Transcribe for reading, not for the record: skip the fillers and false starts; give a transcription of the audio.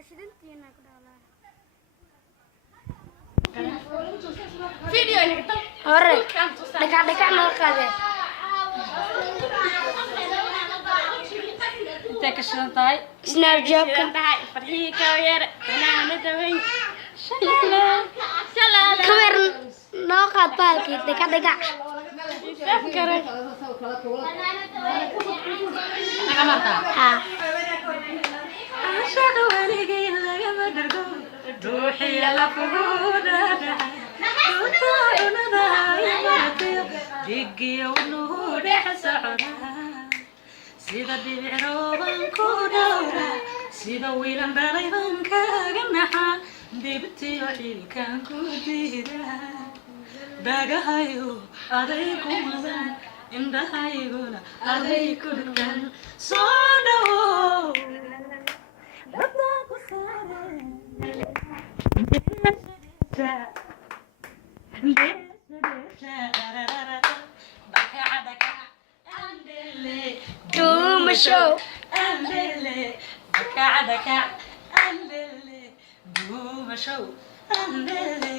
Video ini kita. Hore. Dekat-dekat mau kade. Kita kesantai. Snap job kan. Kesantai. Pergi kau ya. Nah, nanti wing. Shalala. Shalala. Kamer no kapal kita dekat-dekat. Siap keren. Marta. Ha. عشق ولقي لك مدرقو روحي على فقودنا وطارنا ذا دقي ونور حسعنا سيدا دبعروبان كودورا سيدا ويلان داليبان كاغنحا دبتي وحيل كان كوديدا داقهايو أديكو مدن indahayuna aday ku dhigtan soo dhawo dadda ku Duma show. andele baka andele duma show andele